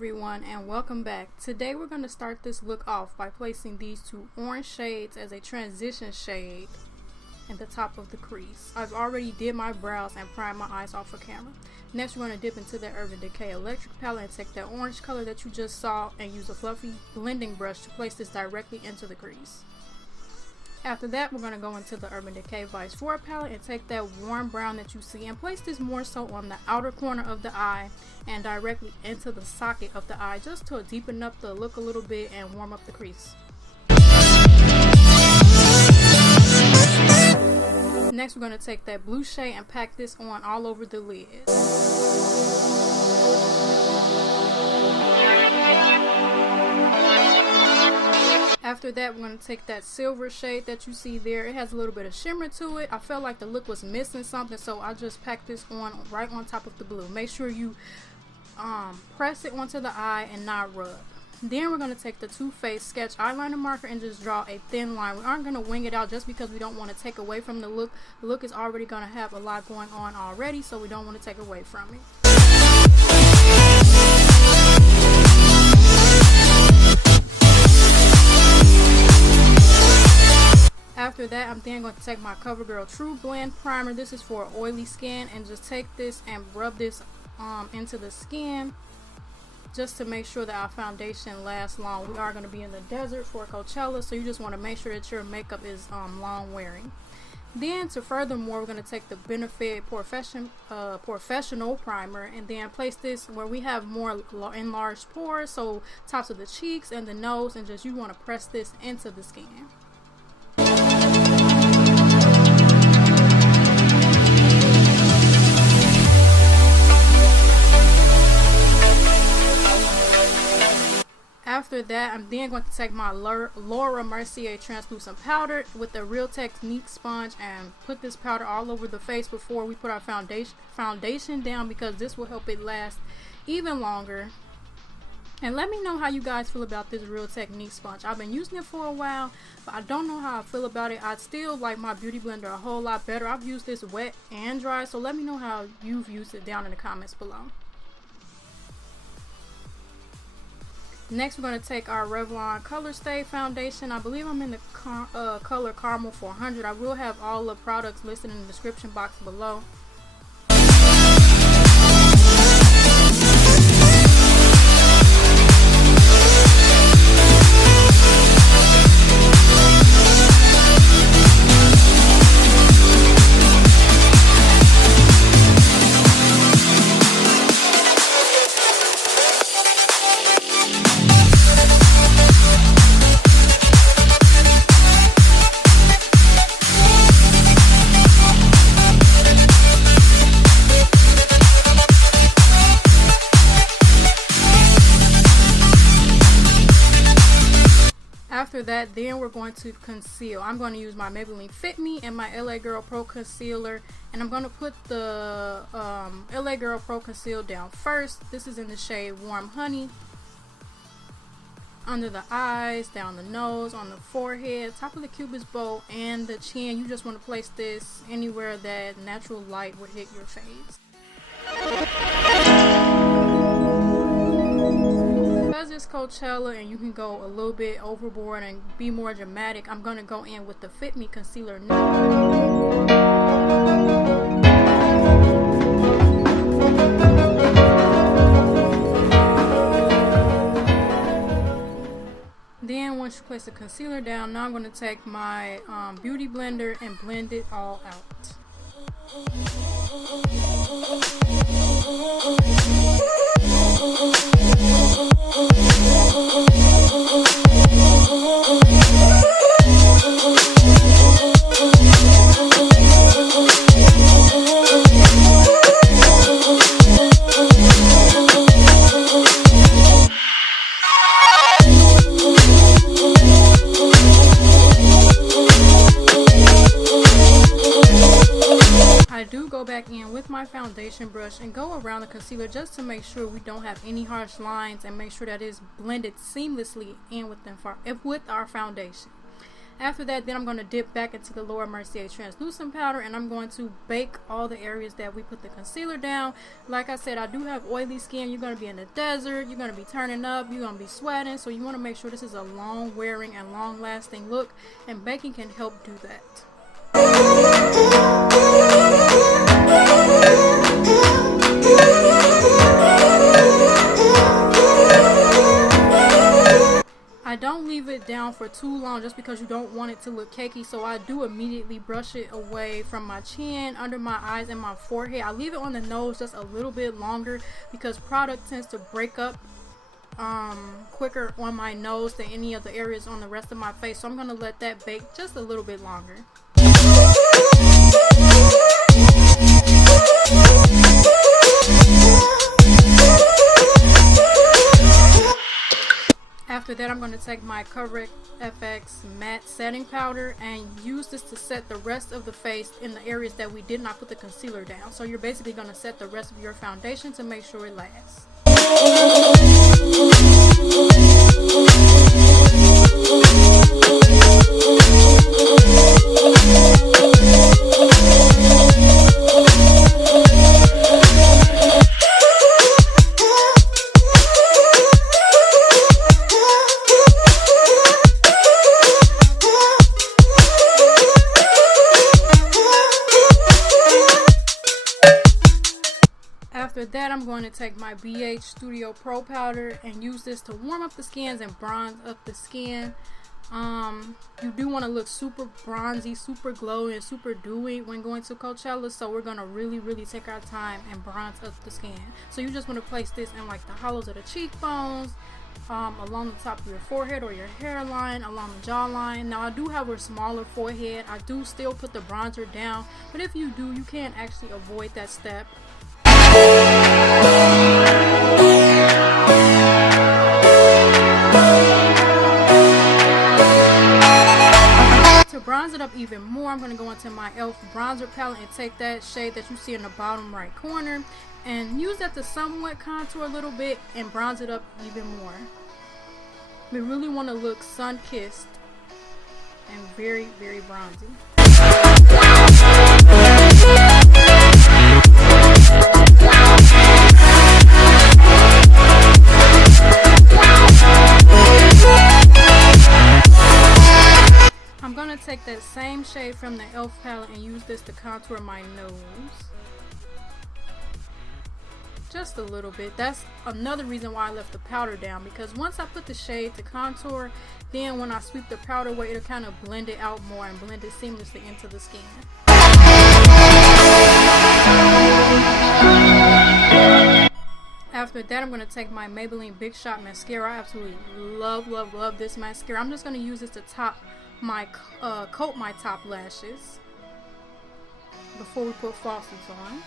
everyone, and welcome back. Today we're going to start this look off by placing these two orange shades as a transition shade in the top of the crease. I've already did my brows and primed my eyes off of camera. Next we're going to dip into the Urban Decay Electric palette and take that orange color that you just saw and use a fluffy blending brush to place this directly into the crease. After that, we're going to go into the Urban Decay Vice 4 palette and take that warm brown that you see and place this more so on the outer corner of the eye and directly into the socket of the eye, just to deepen up the look a little bit and warm up the crease. Next, we're going to take that blue shade and pack this on all over the lid. After that, we're going to take that silver shade that you see there. It has a little bit of shimmer to it. I felt like the look was missing something, so I just packed this on right on top of the blue. Make sure you press it onto the eye and not rub. Then we're going to take the Too Faced sketch eyeliner marker and just draw a thin line. We aren't going to wing it out just because we don't want to take away from the look. The look is already going to have a lot going on already, so we don't want to take away from it. After that, I'm then going to take my CoverGirl True Blend Primer. This is for oily skin, and just take this and rub this into the skin just to make sure that our foundation lasts long. We are going to be in the desert for Coachella, so you just want to make sure that your makeup is long wearing. Then, to furthermore, we're going to take the Benefit Professional Primer and then place this where we have more enlarged pores, so tops of the cheeks and the nose, and just you want to press this into the skin. After that, I'm then going to take my Laura Mercier translucent powder with the Real Technique sponge and put this powder all over the face before we put our foundation down, because this will help it last even longer. And let me know how you guys feel about this Real Technique sponge. I've been using it for a while, but I don't know how I feel about it. I still like my Beauty Blender a whole lot better. I've used this wet and dry, so let me know how you've used it down in the comments below. Next, we're going to take our Revlon Color Stay Foundation. I believe I'm in the color Caramel 400. I will have all the products listed in the description box below. After that, then we're going to conceal. I'm going to use my Maybelline Fit Me and my LA Girl Pro Concealer, and I'm going to put the LA Girl Pro Conceal down first. This is in the shade Warm Honey. Under the eyes, down the nose, on the forehead, top of the cupid's bow, and the chin. You just want to place this anywhere that natural light would hit your face. Because it's Coachella and you can go a little bit overboard and be more dramatic, I'm going to go in with the Fit Me Concealer now. Then once you place the concealer down, now I'm going to take my Beauty Blender and blend it all out. I do go back in with my foundation brush and go around the concealer just to make sure we don't have any harsh lines and make sure that it's blended seamlessly in with our foundation. After that, then I'm going to dip back into the Laura Mercier translucent powder, and I'm going to bake all the areas that we put the concealer down. Like I said, I do have oily skin. You're going to be in the desert, you're going to be turning up, you're going to be sweating, so you want to make sure this is a long wearing and long lasting look, and baking can help do that. I don't leave it down for too long just because you don't want it to look cakey, so I do immediately brush it away from my chin, under my eyes, and my forehead. I leave it on the nose just a little bit longer because product tends to break up quicker on my nose than any of the areas on the rest of my face, so I'm going to let that bake just a little bit longer. After that, I'm going to take my Correct FX matte setting powder and use this to set the rest of the face in the areas that we did not put the concealer down. So you're basically going to set the rest of your foundation to make sure it lasts. After that, I'm going to take my BH Studio Pro powder and use this to warm up the skins and bronze up the skin. You do want to look super bronzy, super glowy, and super dewy when going to Coachella, so we're going to really take our time and bronze up the skin. So you just want to place this in like the hollows of the cheekbones, along the top of your forehead or your hairline, along the jawline. Now I do have a smaller forehead. I do still put the bronzer down, but if you do, you can actually avoid that step. To bronze it up even more, I'm going to go into my e.l.f. bronzer palette and take that shade that you see in the bottom right corner and use that to somewhat contour a little bit and bronze it up even more. We really want to look sun-kissed and very bronzy. I'm going to take that same shade from the e.l.f. palette and use this to contour my nose. Just a little bit. That's another reason why I left the powder down, because once I put the shade to contour, then when I sweep the powder away, it'll kind of blend it out more and blend it seamlessly into the skin. After that, I'm going to take my Maybelline Big Shot mascara. I absolutely love this mascara. I'm just going to use this to top my coat my top lashes before we put falsies on.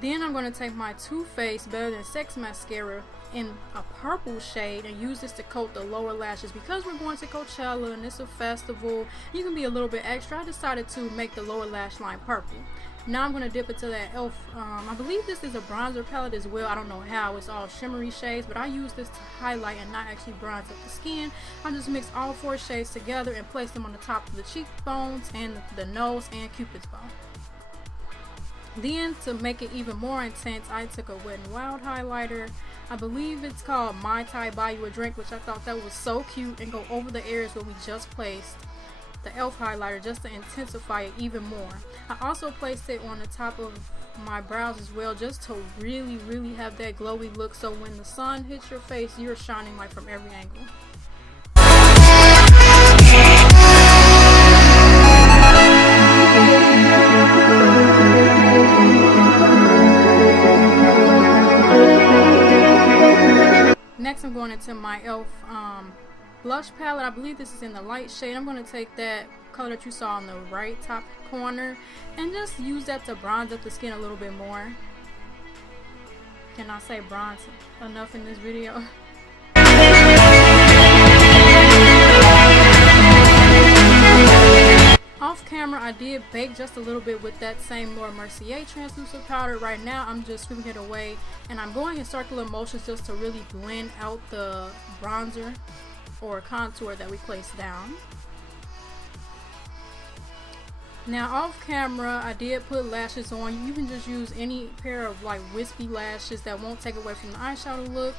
Then I'm going to take my Too Faced Better Than Sex mascara in a purple shade and use this to coat the lower lashes. Because we're going to Coachella and it's a festival, you can be a little bit extra. I decided to make the lower lash line purple. Now I'm going to dip into that e.l.f. I believe this is a bronzer palette as well. I don't know how. It's all shimmery shades, but I use this to highlight and not actually bronze up the skin. I just mix all 4 shades together and place them on the top of the cheekbones and the nose and Cupid's bow. Then, to make it even more intense, I took a Wet n Wild highlighter. I believe it's called My Thai Buy You a Drink, which I thought that was so cute, and go over the areas where we just placed the e.l.f. highlighter just to intensify it even more. I also placed it on the top of my brows as well, just to really have that glowy look, so when the sun hits your face, you're shining like from every angle. Next, I'm going into my e.l.f. Blush palette. I believe this is in the light shade. I'm going to take that color that you saw on the right top corner and just use that to bronze up the skin a little bit more. Can I say bronze enough in this video? Off camera, I did bake just a little bit with that same Laura Mercier translucent powder. Right now I'm just sweeping it away, and I'm going in circular motions just to really blend out the bronzer or contour that we placed down. Now off camera I did put lashes on. You can just use any pair of like wispy lashes that won't take away from the eyeshadow look.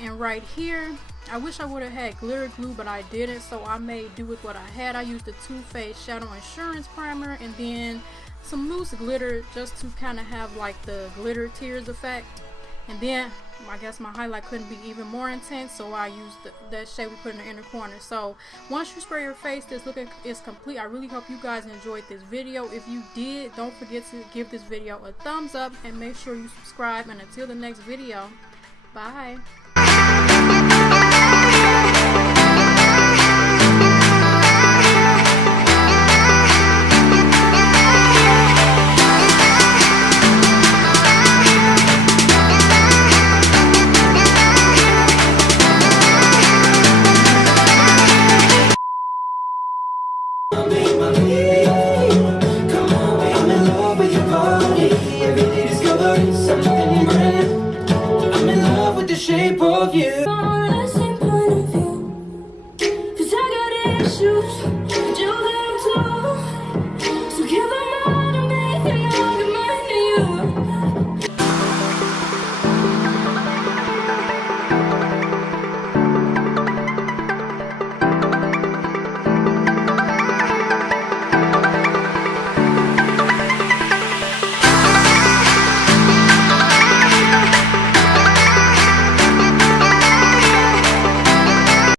And right here, I wish I would have had glitter glue, but I didn't, so I made do with what I had. I used the Too Faced Shadow Insurance Primer and then some loose glitter just to kind of have like the glitter tears effect. And then I guess my highlight couldn't be even more intense, so I used that shade we put in the inner corner. So once you spray your face, this look is complete. I really hope you guys enjoyed this video. If you did, don't forget to give this video a thumbs up and make sure you subscribe. And until the next video, bye. Shape of you. On the same point of view, 'cause I got issues.